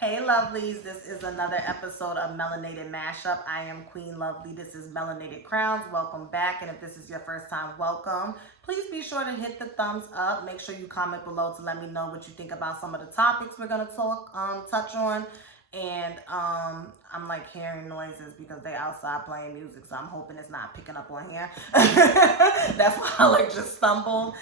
Hey lovelies, this is another episode of Melanated Mashup. I am Queen Lovely. This is Melanated Crowns. Welcome back. And if this is your first time, welcome. Please be sure to hit the thumbs up. Make sure you comment below to let me know what you think about some of the topics we're going to touch on. And I'm like hearing noises because they outside playing music, so I'm hoping it's not picking up on here. That's why I like just stumbled.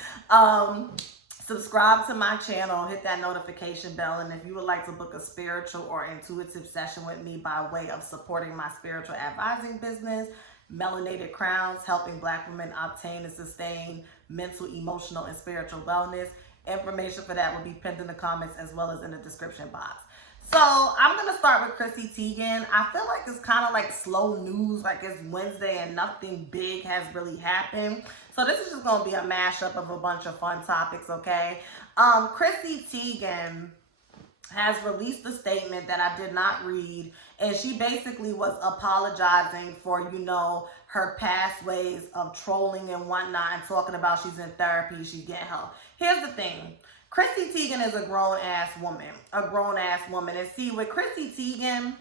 Subscribe to my channel, hit that notification bell, and if you would like to book a spiritual or intuitive session with me by way of supporting my spiritual advising business, Melanated Crowns, helping Black women obtain and sustain mental, emotional, and spiritual wellness. Information for that will be pinned in the comments as well as in the description box. So I'm going to start with Chrissy Teigen. I feel like it's kind of like slow news, like it's Wednesday and nothing big has really happened. So this is just going to be a mashup of a bunch of fun topics, okay? Chrissy Teigen has released a statement that I did not read, and she basically was apologizing for, her past ways of trolling and whatnot, and talking about she's in therapy, she's getting help. Here's the thing. Chrissy Teigen is a grown-ass woman. And see, with Chrissy Teigen,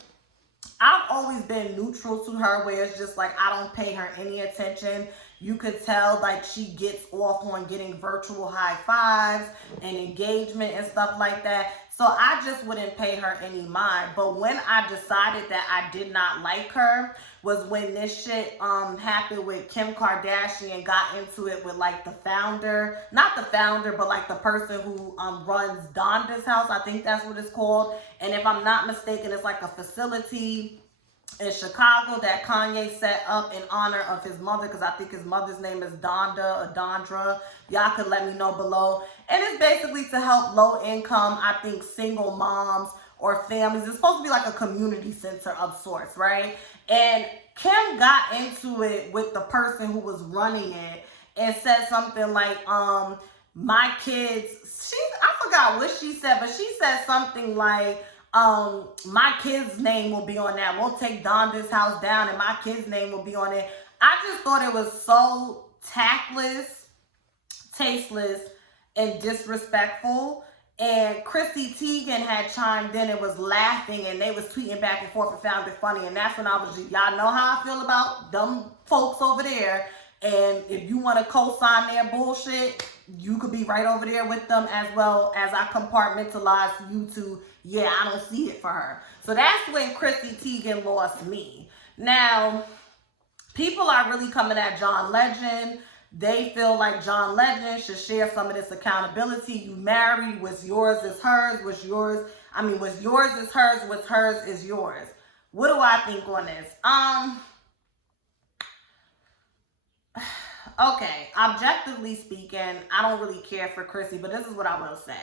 I've always been neutral to her, where it's just like I don't pay her any attention. You could tell like she gets off on getting virtual high fives and engagement and stuff like that. So I just wouldn't pay her any mind. But when I decided that I did not like her was when this shit happened with Kim Kardashian, got into it with like the founder, not the founder, but like the person who runs Donda's house. I think that's what it's called. And if I'm not mistaken, it's like a facility in Chicago that Kanye set up in honor of his mother, because I think his mother's name is Donda or Dondra. Y'all could let me know below. And it's basically to help low income, I think, single moms or families. It's supposed to be like a community center of sorts, right? And Kim got into it with the person who was running it and said something like, my kids, I forgot what she said, but she said something like, my kid's name will be on that. We'll take Donda's house down and my kid's name will be on it. I just thought it was so tactless, tasteless, and disrespectful. And Chrissy Teigen had chimed in and was laughing, and they was tweeting back and forth and found it funny. And that's when I was, y'all know how I feel about them folks over there. And if you want to co-sign their bullshit, you could be right over there with them, as well as I compartmentalize you to, yeah, I don't see it for her. So that's when Chrissy Teigen lost me. Now, people are really coming at John Legend. They feel like John Legend should share some of this accountability. You married, what's yours is hers, what's yours is hers, what's hers is yours. What do I think on this? Okay, objectively speaking, I don't really care for Chrissy, but this is what I will say.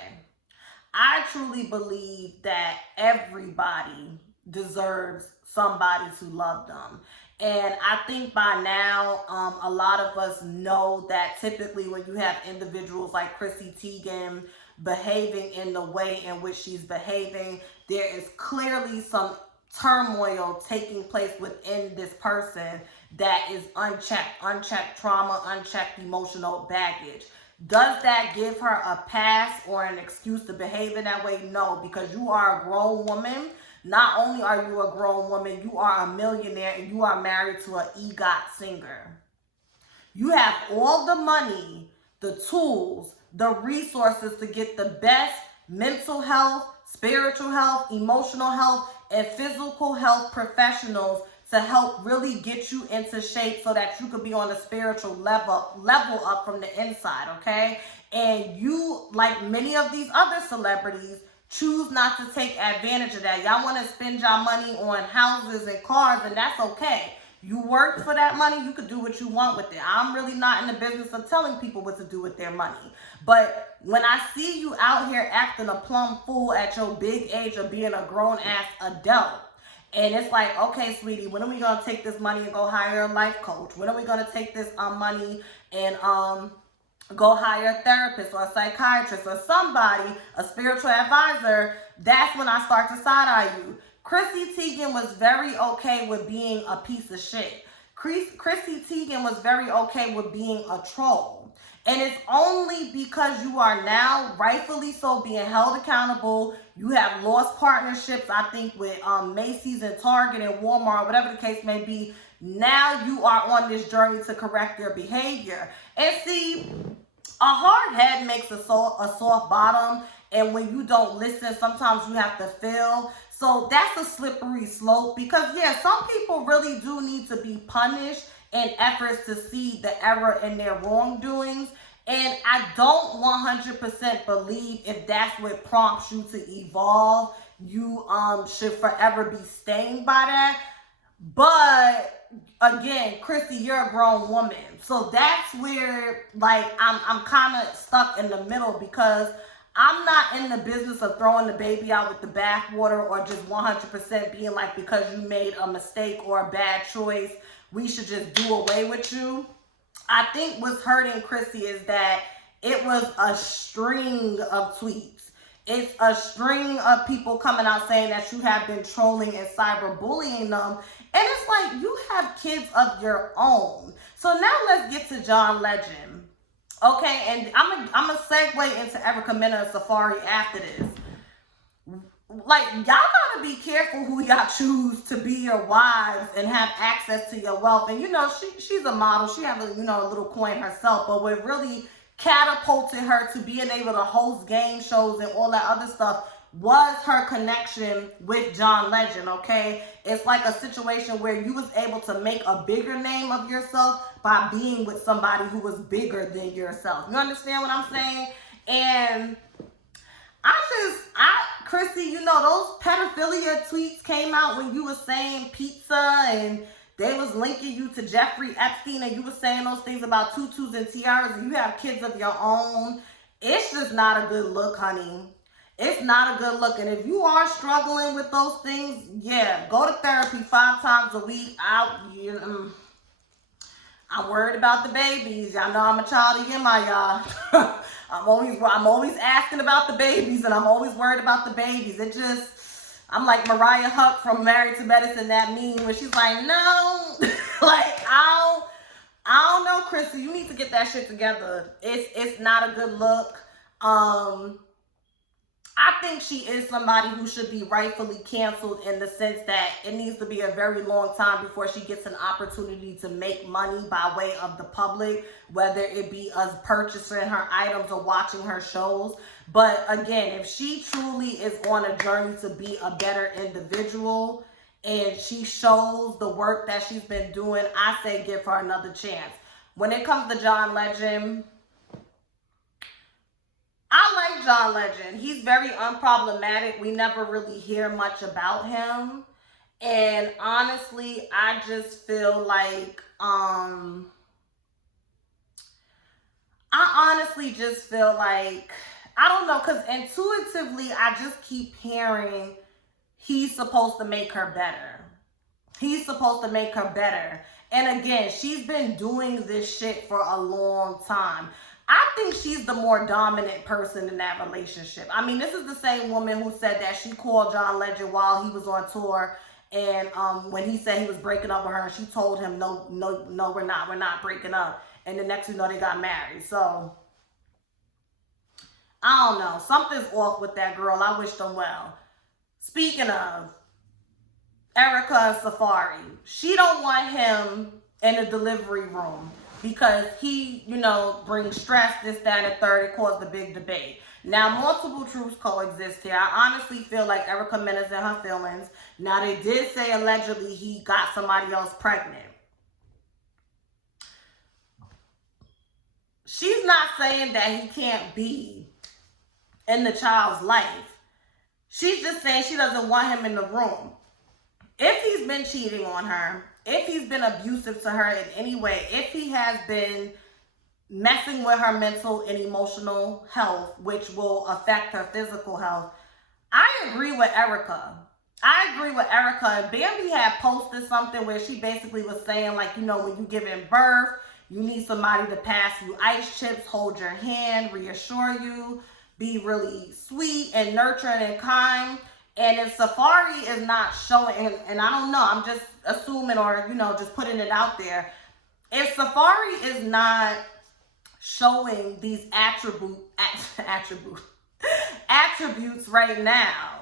I truly believe that everybody deserves somebody to love them. And I think by now, a lot of us know that typically when you have individuals like Chrissy Teigen behaving in the way in which she's behaving, there is clearly some turmoil taking place within this person that is unchecked trauma, unchecked emotional baggage. Does that give her a pass or an excuse to behave in that way? No, because you are a grown woman. Not only are you a grown woman, you are a millionaire and you are married to an EGOT singer. You have all the money, the tools, the resources to get the best mental health, spiritual health, emotional health, and physical health professionals to help really get you into shape so that you could be on a spiritual level up from the inside, okay? And you, like many of these other celebrities, choose not to take advantage of that. Y'all want to spend y'all money on houses and cars, and that's okay. You work for that money, you could do what you want with it. I'm really not in the business of telling people what to do with their money. But when I see you out here acting a plumb fool at your big age of being a grown-ass adult, and it's like, okay, sweetie, when are we going to take this money and go hire a life coach? When are we going to take this money and go hire a therapist or a psychiatrist or somebody, a spiritual advisor? That's when I start to side-eye you. Chrissy Teigen was very okay with being a piece of shit. Chrissy Teigen was very okay with being a troll. And it's only because you are now rightfully so being held accountable. You have lost partnerships, I think, with Macy's and Target and Walmart, whatever the case may be. Now you are on this journey to correct your behavior. And see, a hard head makes a soft bottom. And when you don't listen, sometimes you have to fail. So that's a slippery slope, because yeah, some people really do need to be punished in efforts to see the error in their wrongdoings. And I don't 100% believe if that's what prompts you to evolve, you should forever be stained by that. But again, Chrissy, you're a grown woman. So that's where, like, I'm kind of stuck in the middle, because I'm not in the business of throwing the baby out with the bathwater, or just 100% being like, because you made a mistake or a bad choice, we should just do away with you. I think what's hurting Chrissy is that it was a string of tweets. It's a string of people coming out saying that you have been trolling and cyberbullying them. And it's like, you have kids of your own. So now let's get to John Legend. Okay, and I'm gonna segue into Erica, Mena, and Safari after this. Like, y'all gotta be careful who y'all choose to be your wives and have access to your wealth. And you know, she's a model. She has a, you know, a little coin herself. But what really catapulted her to being able to host game shows and all that other stuff was her connection with John Legend, okay? It's like a situation where you was able to make a bigger name of yourself by being with somebody who was bigger than yourself. You understand what I'm saying? And Chrissy, you know, those pedophilia tweets came out when you were saying pizza, and they was linking you to Jeffrey Epstein, and you were saying those things about tutus and tiaras, and you have kids of your own. It's just not a good look, honey. It's not a good look. And if you are struggling with those things, yeah, go to therapy 5 times a week. I'm worried about the babies. Y'all know I'm a child of Yema, y'all. I'm always asking about the babies, and I'm always worried about the babies. It just, I'm like Mariah Huck from Married to Medicine, that meme where she's like, no, like, I don't know, Chrissy, you need to get that shit together. It's not a good look. I think she is somebody who should be rightfully canceled, in the sense that it needs to be a very long time before she gets an opportunity to make money by way of the public, whether it be us purchasing her items or watching her shows. But again, if she truly is on a journey to be a better individual and she shows the work that she's been doing, I say give her another chance. When it comes to John Legend, I like John Legend. He's very unproblematic. We never really hear much about him. And honestly, I just feel like, I honestly just feel like, I don't know, because intuitively, I just keep hearing he's supposed to make her better. He's supposed to make her better. And again, she's been doing this shit for a long time. I think she's the more dominant person in that relationship. I mean, this is the same woman who said that she called John Legend while he was on tour, and when he said he was breaking up with her, she told him, no, we're not breaking up. And the next thing you know, they got married. So I don't know, something's off with that girl. I wish them well. Speaking of Erica and Safari, she don't want him in the delivery room, because he, you know, brings stress, this, that, and third. It caused a big debate. Now, multiple truths coexist here. I honestly feel like Erica Mena's in her feelings. Now, they did say allegedly he got somebody else pregnant. She's not saying that he can't be in the child's life. She's just saying she doesn't want him in the room. If he's been cheating on her, if he's been abusive to her in any way, if he has been messing with her mental and emotional health, which will affect her physical health, I agree with Erica. And Bambi had posted something where she basically was saying, like, you know, when you give in birth, you need somebody to pass you ice chips, hold your hand, reassure you, be really sweet and nurturing and kind. And if Safari is not showing, and I don't know, I'm just assuming, or, you know, just putting it out there. If Safari is not showing these attributes, attributes right now,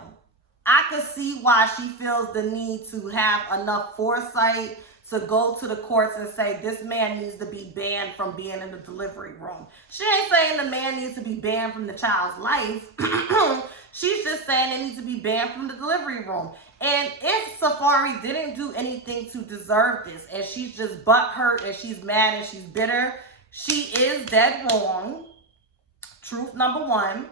I could see why she feels the need to have enough foresight to go to the courts and say this man needs to be banned from being in the delivery room. She ain't saying the man needs to be banned from the child's life. She's just saying it needs to be banned from the delivery room. And if Safari didn't do anything to deserve this, and she's just butthurt and she's mad and she's bitter, she is dead wrong. Truth number one.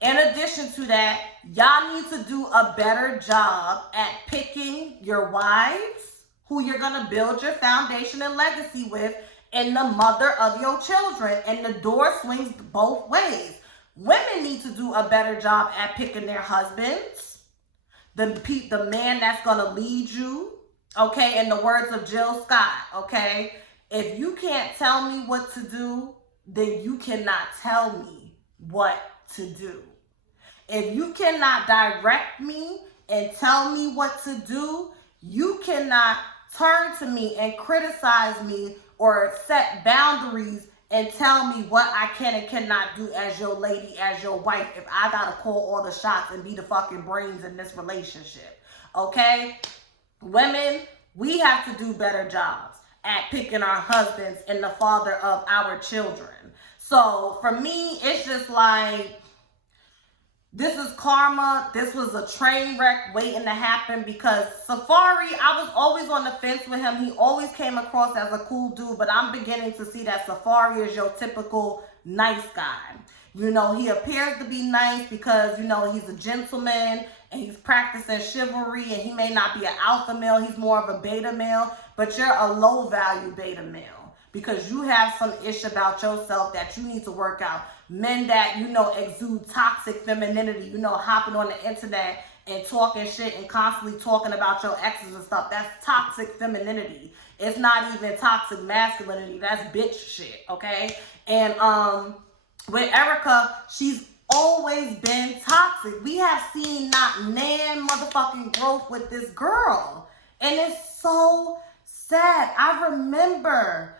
In addition to that, y'all need to do a better job at picking your wives, who you're going to build your foundation and legacy with, and the mother of your children. And the door swings both ways. Women need to do a better job at picking their husbands, the man that's going to lead you, okay? In the words of Jill Scott, okay? If you can't tell me what to do, then you cannot tell me what to do. If you cannot direct me and tell me what to do, you cannot turn to me and criticize me or set boundaries and tell me what I can and cannot do as your lady, as your wife, if I gotta call all the shots and be the fucking brains in this relationship, okay? Women, we have to do better jobs at picking our husbands and the father of our children. So for me, it's just like, this is karma. This was a train wreck waiting to happen, because Safari, I was always on the fence with him. He always came across as a cool dude, but I'm beginning to see that Safari is your typical nice guy. You know, he appears to be nice because, you know, he's a gentleman and he's practicing chivalry, and he may not be an alpha male. He's more of a beta male, but you're a low value beta male because you have some ish about yourself that you need to work out. Men that, you know, exude toxic femininity, you know, hopping on the internet and talking shit and constantly talking about your exes and stuff. That's toxic femininity. It's not even toxic masculinity. That's bitch shit, okay? And with Erica, she's always been toxic. We have seen not nan motherfucking growth with this girl. And it's so sad. I remember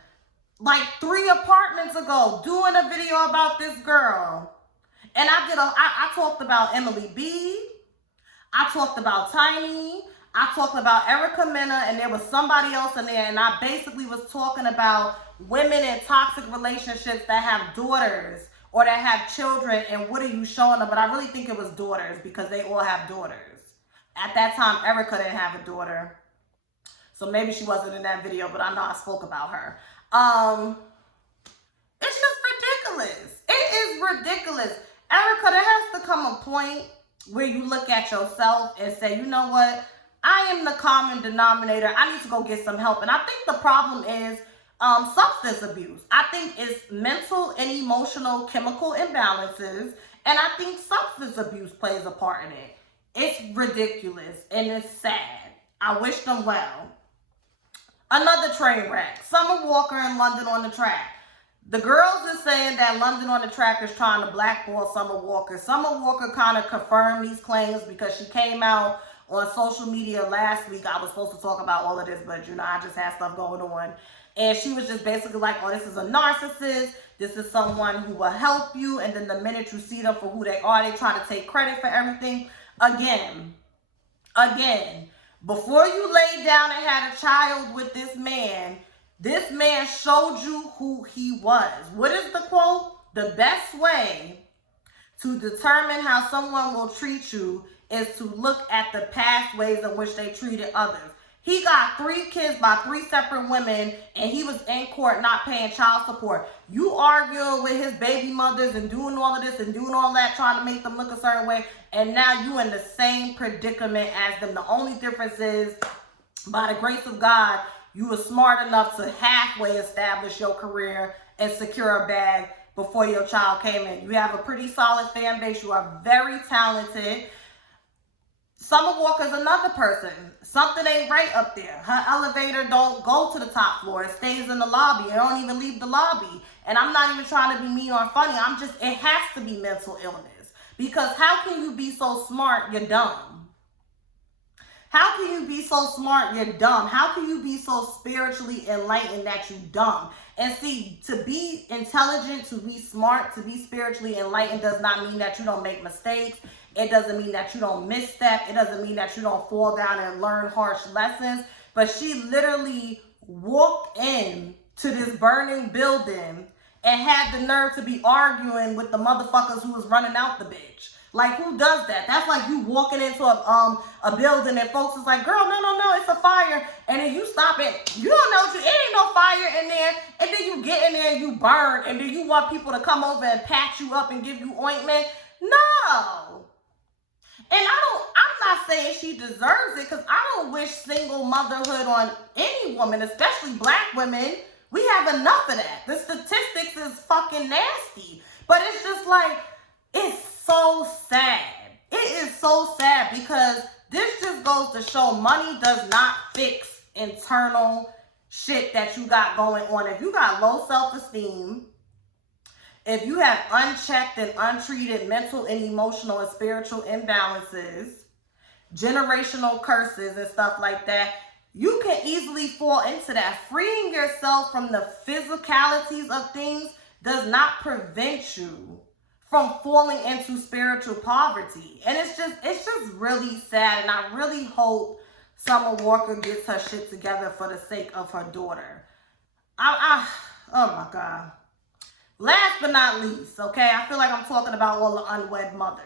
like 3 apartments ago doing a video about this girl. And I talked about Emily B. I talked about Tiny. I talked about Erica Mena, and there was somebody else in there. And I basically was talking about women in toxic relationships that have daughters or that have children, and what are you showing them? But I really think it was daughters, because they all have daughters. At that time, Erica didn't have a daughter. So maybe she wasn't in that video, but I know I spoke about her. It's just ridiculous. It is ridiculous. Erica, there has to come a point where you look at yourself and say, you know what? I am the common denominator. I need to go get some help. And I think the problem is substance abuse. I think it's mental and emotional chemical imbalances. And I think substance abuse plays a part in it. It's ridiculous and it's sad. I wish them well. Another train wreck. Summer Walker and London on the Track. The girls are saying that London on the Track is trying to blackball Summer Walker. Summer Walker kind of confirmed these claims because she came out on social media last week. I was supposed to talk about all of this, but you know, I just had stuff going on. And she was just basically like, oh, this is a narcissist. This is someone who will help you. And then the minute you see them for who they are, they try to take credit for everything. Again. Before you laid down and had a child with this man showed you who he was. What is the quote? The best way to determine how someone will treat you is to look at the past ways in which they treated others. He got 3 kids by 3 separate women, and he was in court not paying child support. You arguing with his baby mothers and doing all of this and doing all that, trying to make them look a certain way, and now you in the same predicament as them. The only difference is, by the grace of God, you were smart enough to halfway establish your career and secure a bag before your child came in. You have a pretty solid fan base. You are very talented. Summer Walker's another person. Something ain't right up there. Her elevator don't go to the top floor. It stays in the lobby. It don't even leave the lobby. And I'm not even trying to be mean or funny. It has to be mental illness. Because how can you be so smart, you're dumb? How can you be so smart, you're dumb? How can you be so spiritually enlightened that you dumb? And see, to be intelligent, to be smart, to be spiritually enlightened does not mean that you don't make mistakes. It doesn't mean that you don't misstep. It doesn't mean that you don't fall down and learn harsh lessons. But she literally walked in to this burning building and had the nerve to be arguing with the motherfuckers who was running out the bitch. Like, who does that? That's like you walking into a building and folks is like, girl, no, it's a fire. And then you stop it. You don't know, it ain't no fire in there. And then you get in there and you burn. And then you want people to come over and patch you up and give you ointment. No. And I'm not saying she deserves it, because I don't wish single motherhood on any woman, especially black women. We have enough of that. The statistics is fucking nasty. But it's just like, it's so sad. It is so sad, because this just goes to show money does not fix internal shit that you got going on. If you got low self-esteem, if you have unchecked and untreated mental and emotional and spiritual imbalances, generational curses and stuff like that, you can easily fall into that. Freeing yourself from the physicalities of things does not prevent you from falling into spiritual poverty. And it's just really sad. And I really hope Summer Walker gets her shit together for the sake of her daughter. Oh my God. Last but not least, okay, I feel like I'm talking about all the unwed mothers.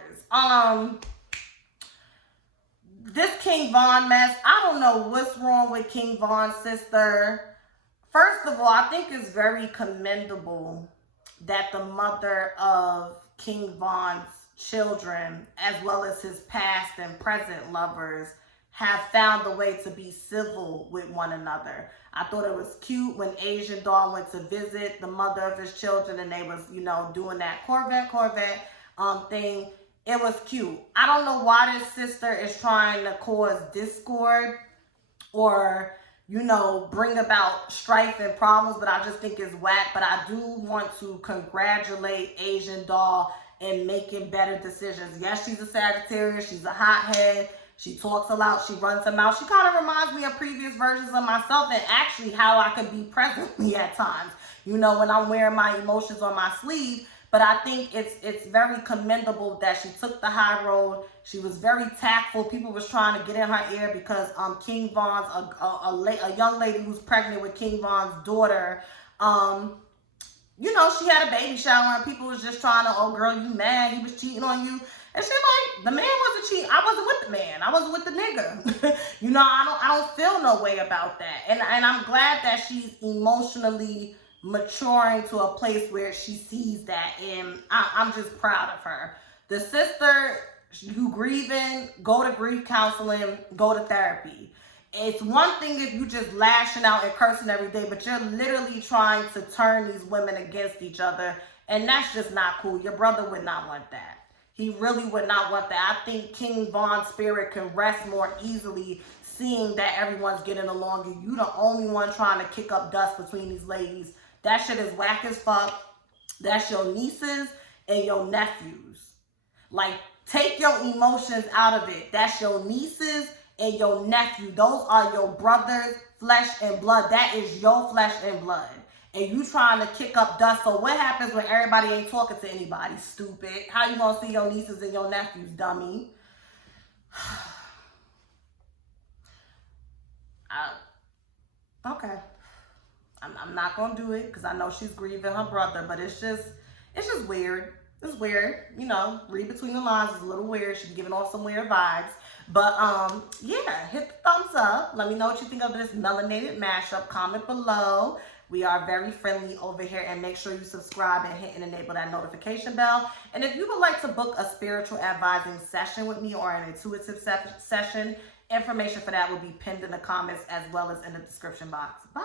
This King Von mess, I don't know what's wrong with King Von's sister. First of all, I think it's very commendable that the mother of King Von's children, as well as his past and present lovers, have found a way to be civil with one another. I thought it was cute when Asian Doll went to visit the mother of his children and they was, doing that Corvette thing. It was cute. I don't know why this sister is trying to cause discord or, bring about strife and problems, but I just think it's whack. But I do want to congratulate Asian Doll in making better decisions. Yes, she's a Sagittarius. She's a hothead. She talks a lot. She runs her mouth. She kind of reminds me of previous versions of myself and actually how I could be presently at times, when I'm wearing my emotions on my sleeve. But I think it's very commendable that she took the high road. She was very tactful. People was trying to get in her ear because King Von's, a young lady who's pregnant with King Von's daughter, she had a baby shower and people was just trying to, oh girl, you mad, he was cheating on you. And she like, the man wasn't cheating. I wasn't with the man. I wasn't with the nigga. I don't feel no way about that. And I'm glad that she's emotionally maturing to a place where she sees that. And I'm just proud of her. The sister, you grieving, go to grief counseling, go to therapy. It's one thing if you just lashing out and cursing every day, but you're literally trying to turn these women against each other. And that's just not cool. Your brother would not want that. He really would not want that. I think King Von's spirit can rest more easily seeing that everyone's getting along and you the only one trying to kick up dust between these ladies. That shit is whack as fuck. That's your nieces and your nephews. Like, take your emotions out of it. That's your nieces and your nephew. Those are your brothers, flesh and blood. That is your flesh and blood. And you trying to kick up dust. So what happens when everybody ain't talking to anybody, stupid? How you gonna see your nieces and your nephews, dummy? Okay. I'm not gonna do it because I know she's grieving her brother, but it's just weird. It's weird. Read between the lines is a little weird. She's giving off some weird vibes. But yeah, hit the thumbs up. Let me know what you think of this melanated mashup. Comment below. We are very friendly over here, and make sure you subscribe and hit and enable that notification bell. And if you would like to book a spiritual advising session with me or an intuitive session, information for that will be pinned in the comments as well as in the description box. Bye.